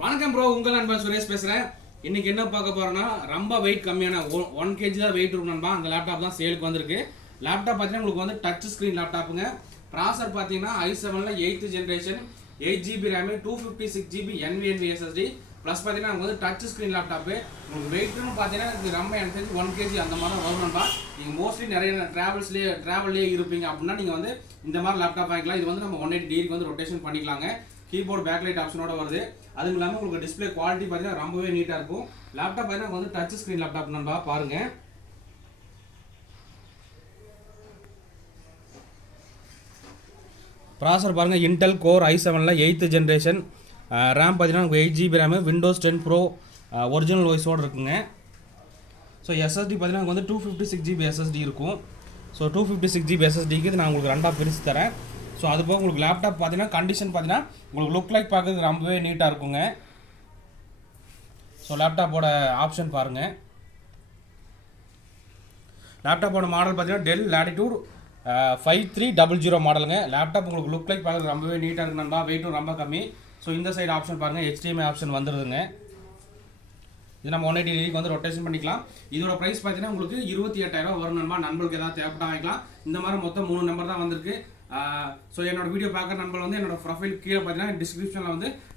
வணக்கம் ப்ரோ, உங்கள் நண்பன் சுரேஷ் பேசுகிறேன். இன்றைக்கி என்ன பார்க்க போகிறோன்னா, ரொம்ப வெயிட் கம்மியான 1 kg தான் வெயிட் இருக்கும் நண்பா. அந்த லேப்டாப் தான் சேலுக்கு வந்திருக்கு. லேப்டாப் பார்த்தீங்கன்னா உங்களுக்கு வந்து டச் ஸ்க்ரீன் லேப்டாப்புங்க. ப்ராசர் பார்த்தீங்கன்னா i7-8 generation, 8 GB RAM, 256 GB NVMe SSD plus பார்த்தீங்கன்னா நமக்கு வந்து டச் ஸ்க்ரீன் லேப்டாப்பு. உங்களுக்கு வெயிட்னு பார்த்தீங்கன்னா இது ரொம்ப எனக்கு தெரிஞ்சு 1 kg அந்த மாதிரி தான் வரும் நண்பா. நீங்கள் மோஸ்ட்லி நிறைய ட்ராவல்லே இருப்பீங்க அப்படின்னா நீங்கள் வந்து இந்த மாதிரி லேப்டாப் வாங்கிக்கலாம். இது வந்து நம்ம 180 டிகிரிக்கு வந்து ரொட்டேஷன் பண்ணிக்கலாங்க. கீபோர்டு பேக்லைட் ஆப்ஷனோட வருது. அதுவும் இல்லாமல் உங்களுக்கு டிஸ்பிளே குவாலிட்டி பார்த்தீங்கன்னா ரொம்பவே நீட்டாக இருக்கும். லேப்டாப் பார்த்தீங்கன்னா வந்து டச் ஸ்க்ரீன் லேப்டாப் நண்பா. பாருங்க, ப்ராசர் பாருங்கள், Intel core i7-8 generation, RAM பார்த்தீங்கன்னா 8 GB RAM, Windows 10 pro original வாய்ஸோடு இருக்குங்க. ஸோ SSD பார்த்தீங்கன்னா வந்து 256 GB SSD இருக்கும். ஸோ 256 GB SSDக்கு இது நான் உங்களுக்கு ரெண்டாக பிரித்து தரேன். ஸோ அது போக உங்களுக்கு லேப்டாப் பார்த்தீங்கன்னா கண்டிஷன் பார்த்தீங்கன்னா உங்களுக்கு லுக் லைக் பார்க்குறதுக்கு ரொம்பவே நீட்டாக இருக்குங்க. ஸோ லேப்டாப்போட ஆப்ஷன் பாருங்கள். லேப்டாப்போட மாடல் பார்த்தீங்கன்னா டெல் லேட்டிடியூட் 5300 மாடலுங்க. லேப்டாப் உங்களுக்கு லுக் லைக் பார்க்குறது ரொம்பவே நீட்டாக இருக்கு நண்பா. வெயிட்டும் ரொம்ப கம்மி. ஸோ இந்த சைடு ஆப்ஷன் பாருங்கள், HDMI ஆப்ஷன் வந்துடுதுங்க. இது நம்ம 180 டிகிரிக்கு வந்து ரொட்டேஷன் பண்ணிக்கலாம். இதோட ப்ரைஸ் பார்த்தீங்கன்னா உங்களுக்கு 28,000 வரும் நண்பா. நண்பர்களுக்கு ஏதாவது தேவைப்பட்டா வாங்கிக்கலாம். இந்த மாதிரி மொத்தம் 3 நம்பர் தான் வந்திருக்கு. ஸோ என்னோட வீடியோ பார்க்குற நண்பர்கள் வந்து என்னோட ப்ரொஃபைல் கீழே பார்த்தீங்கன்னா டிஸ்கிரிப்ஷனில் வந்து